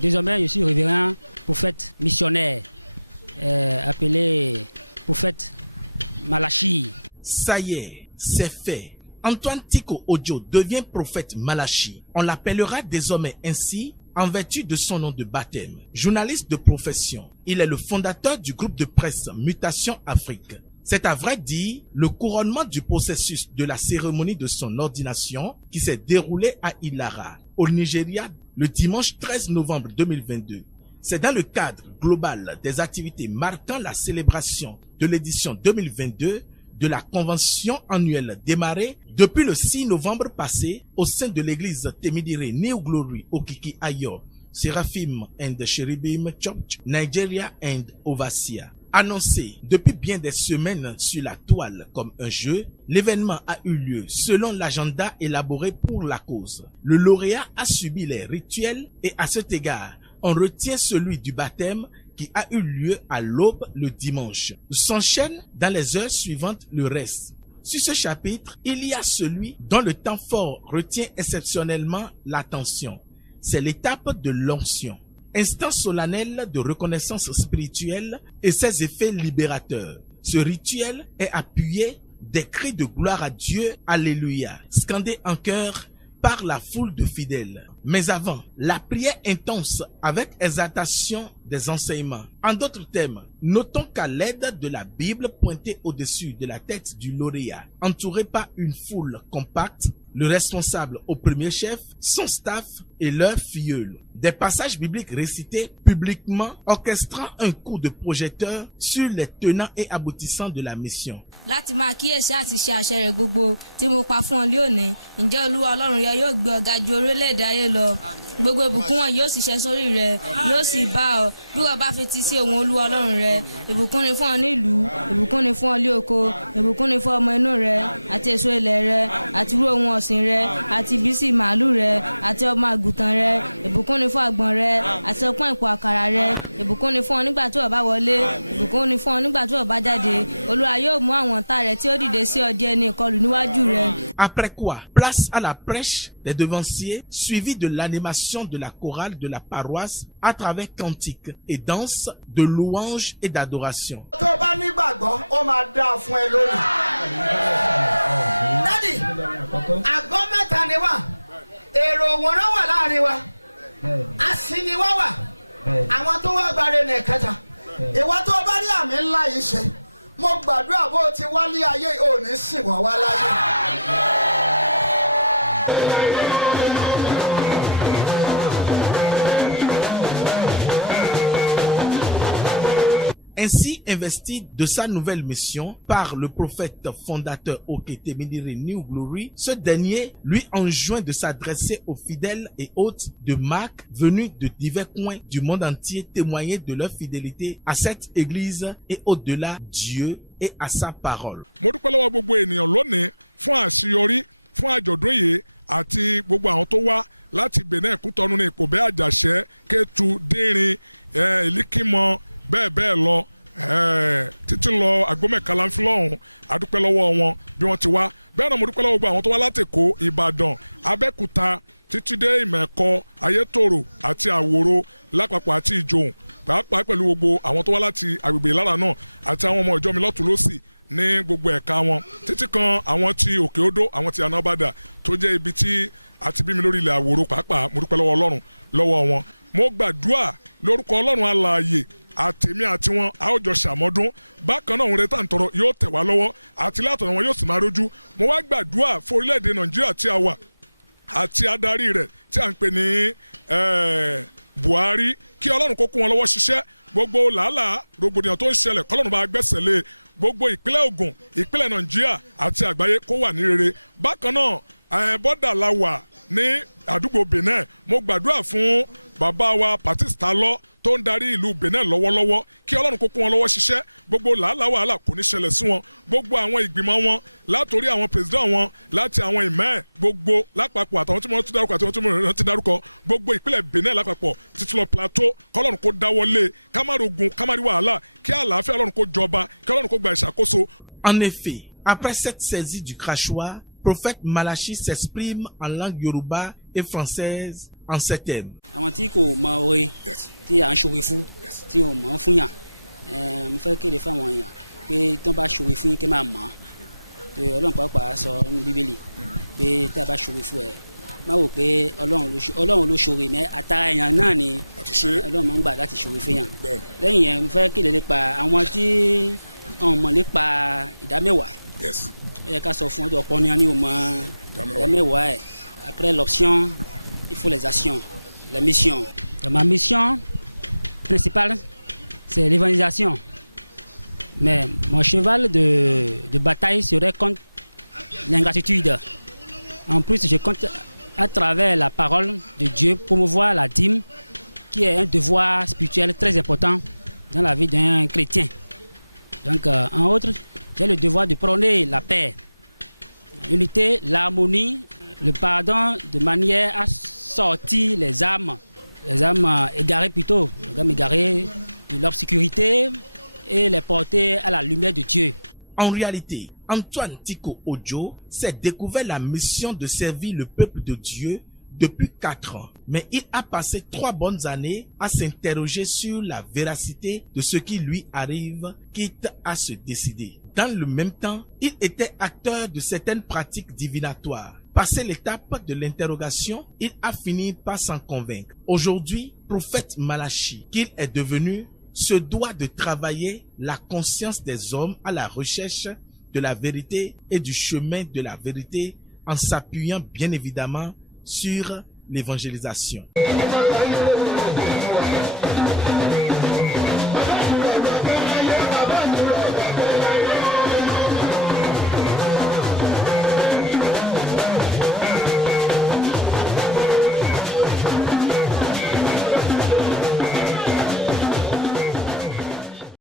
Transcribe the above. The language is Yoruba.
Désormais, je suis révérend prophète missionnaire, appelé prophète Malachi. Ça y est, c'est fait. Antoine Tiko Ojo devient prophète Malachi. On l'appellera désormais ainsi en vertu de son nom de baptême. Journaliste de profession, il est le fondateur du groupe de presse Mutation Afrique. C'est à vrai dire le couronnement du processus de la cérémonie de son ordination qui s'est déroulé à Ilara, au Nigeria, le dimanche 13 novembre 2022. C'est dans le cadre global des activités marquant la célébration de l'édition 2022 de la convention annuelle démarrée depuis le 6 novembre passé au sein de l'église Temidire New Glory Okiki Ayo, Seraphim and Cherubim Church, Nigeria and Overseas. Annoncé depuis bien des semaines sur la toile comme un jeu, l'événement a eu lieu selon l'agenda élaboré pour la cause. Le lauréat a subi les rituels et à cet égard, on retient celui du baptême qui a eu lieu à l'aube le dimanche. S'enchaîne dans les heures suivantes le reste. Sur ce chapitre, il y a celui dont le temps fort retient exceptionnellement l'attention. C'est l'étape de l'onction. Instant solennel de reconnaissance spirituelle et ses effets libérateurs. Ce rituel est appuyé des cris de gloire à Dieu, Alléluia, scandés en chœur par la foule de fidèles. Mais avant, la prière intense avec exaltation des enseignements. En d'autres termes, notons qu'à l'aide de la Bible pointée au-dessus de la tête du lauréat, entouré par une foule compacte, le responsable au premier chef, son staff et leurs filleuls. Des passages bibliques récités publiquement orchestrant un coup de projecteur sur les tenants et aboutissants de la mission. Láti máa kíyèsí àti ṣe àṣẹ rẹ̀ gbogbo tí mo pa fún ọ lónìí, ǹjẹ́ Olúwa Ọlọ́run rẹ yóò gbé ọ ga ju orílẹ̀-èdè ayé lọ. Gbogbo ìbùkún wọn yóò sì ṣẹ sórí rẹ, yóò sì bá ọ bí wọ́n bá fetí sí ohùn Olúwa Ọlọ́run rẹ. Ìbùkún ni fún ọ ní ìlú, ìbùkún ni fún ọ ní oko, ìbùkún ni fún ọmọ inú rẹ, àti èso ilẹ̀ rẹ, àti irú ohun ọ̀sìn rẹ, àti ìbísí màálù rẹ, àti ọmọ àgùntàn rẹ, ìbùkún ni fún àgbọ̀n rẹ, àti ọpọ́n ìpò àkàrà rẹ, ìbùkún ni fún ọ nígbà tí o bá wọlé, ìbùkún ni fún ọ nígbà tí o bá jáde. Olúwa yóò mú àwọn ọ̀tá rẹ tí ó dìde sí ọ di ẹni ìkọlù níwájú rẹ. Après quoi, place à la prêche des devanciers, suivi de l'animation de la chorale de la paroisse à travers cantiques et danses de louanges et d'adoration. Tó bá nígbàgbọ́, ó máa dáa fún ẹ lónìí. Dádì, àgọ́ mẹ́ta ni wà, èrò òwòrán wà láàrin wa, àsìníwá wà, àwọn tó wá gbáre ní ẹ̀kẹta. Ìwọ tó bá rí àmì ńlá yìí ṣe, mo gbàdúrà bó ti wálé ayé ò ní sì wọ́n wá láyé. Ainsi investi de sa nouvelle mission par le prophète fondateur Temidire New Glory, ce dernier lui enjoint de s'adresser aux fidèles et hôtes de marque venus de divers coins du monde entier témoigner de leur fidélité à cette église et au-delà Dieu et à sa parole. Mo dúpẹ́ lọ́wọ́ gbogbo ènìyàn lónìí fún àṣeyọrí fún àjọ̀dún yìí àti gbogbo àwọn tó wá láti Benin Kútọ́nù ní Ìkòbẹ́ Àjàṣẹ́ Kétu Dínrin Ìlíkímọ̀ bẹ́ẹ̀ lọ títí lọ Àgbọ̀mẹ̀kálá ń fi lọ́hùn adúpẹ́ lọ́wọ́ wọn bí wọ́n ti wá bẹ́ẹ̀ náà mo dúpẹ́ lọ́wọ́ gbogbo àwọn tó wá láti Èkó Ìbàdàn Abẹ́òkúta títí dé Ìmẹ̀kọ Ayétòrò àti Àwòrò lápapọ̀ àti Ìjòhùn pàápàá pẹ̀lú gbogbo àwọn tó wá láti agbègbè Ìlara náà àti àwọn ọmọ ìjọ mi lọ́tùn lósì ní gbogbo ẹ̀ka wọn títí kan àwọn ti Òkè Odó àwọn ti Ànábàdà tó jẹ́ ibi tí àti bí mi lórí ilẹ̀ Àwòrò pàápàá mo dúpẹ́ lọ́wọ́ Ọlọ́run lọ́wọ́ wọn mo gbàdúrà lórúkọ Ọlọ́run alààyè àtèmi àti wọn a ó jọ ṣàmọ́dún bákan náà òun rẹ tá ń tọrọ yóò tẹ̀ wá lọ́wọ́ àti látọ̀nà wọn yóò sì máa rójú mo wá gbàdúrà fún orílẹ̀-èdè Nàìjíríà tí a wà àti adarí rẹ̀ tí a ń pè ní Buhari kí Ọlọ́run kó kún wọn lọ́wọ́ ṣiṣẹ́ gbogbo làálàá rògbòdìyàn tó ń ṣẹlẹ̀ kọ́lọ́run bá gbẹ́sẹ̀ lé gbogbo ìpínlẹ̀ Ògùn ìpínlẹ̀ Nàìjíríà àti àgbáyé kó wà ní rere bákan náà bọ́dà la wà ní àdúgbò Benin mo gbàdúrà fún bàbá wa Patista lọ tó ń darí ìlú Benin lọ́wọ́lọ́wọ́ kí Ọlọ́run kó kún wọn lọ́wọ́ ṣiṣẹ́ gbogbo làálàá wàhálà kò ní ṣẹlẹ̀ sí wọn gbogbo àwọn ìgbìmọ̀ wọn látòrí àwọn president wọn láti àwọn ìmẹ́ẹ̀ gbogbo lápapọ̀ àtàwọn tí wọ́n ti dárúkọ àti wọ́n tí wọ́n ti dárúkọ gbogbo ìpínlẹ̀ Benin lápapọ̀ títí lọ Plateau k'Ọlọ́run kó dáwọ́lé kámárogun kámárí wàhálà kí àlàáfíà Ọlọ́run kó jọba kí Ọlọ́run kó gba ìṣàkóso. En effet, après cette saisie du crachoir, prophète Malachi s'exprime en langue yoruba et française en ces termes. Àwọn tí kò mọ oore tí à ń ṣoore fún tí ò mọ̀ fún yàn mo fẹ́ kéde fáwọn èèyàn pé tí wọ́n bá ṣoore fún yín kí ẹ máa mọ̀ Ọlọ́run pàápàá sọ nínú Bíbélì pé tí a bá ṣoore fún ẹ má wò pé Ọlọ́run ló ṣoore mẹ́ àtàrà èèyàn náà ni Ọlọ́run máa ń gbà láti ṣoore fún yàn. Lẹ́yìn yẹn mo fẹ́ kéde nípa àwọn tí wọ́n mọ̀ nípa ìdámẹ́wàá. Ó yẹ ká sọ fún ọ̀pọ̀ ni wọ́n ní o mọ ìdámẹ́wàá ẹ̀. Après l'option, il faut les actions, les missions. Ma mission principale, c'est l'évangélisation. Mais mon cheval de bataille serait contre l'ingratitude. En plus, je compte à travers la parole de Dieu promouvoir la dîme, qui est un devoir spirituel très important dans la vie d'un chrétien. Donc, en outre, j'ai le devoir de prôner la paix, l'unité, l'harmonie, le pardon, de manière à sortir les âmes égarées plutôt, les âmes égarées de l'obscurité et les porter à la lumière de Dieu. En réalité, Antoine Tiko Ojo s'est découvert la mission de servir le peuple de Dieu depuis 4 ans. Mais il a passé 3 bonnes années à s'interroger sur la véracité de ce qui lui arrive, quitte à se décider. Dans le même temps, il était acteur de certaines pratiques divinatoires. Passé l'étape de l'interrogation, il a fini par s'en convaincre. Aujourd'hui, prophète Malachi, qu'il est devenu, se doit de travailler la conscience des hommes à la recherche de la vérité et du chemin de la vérité en s'appuyant bien évidemment sur l'évangélisation.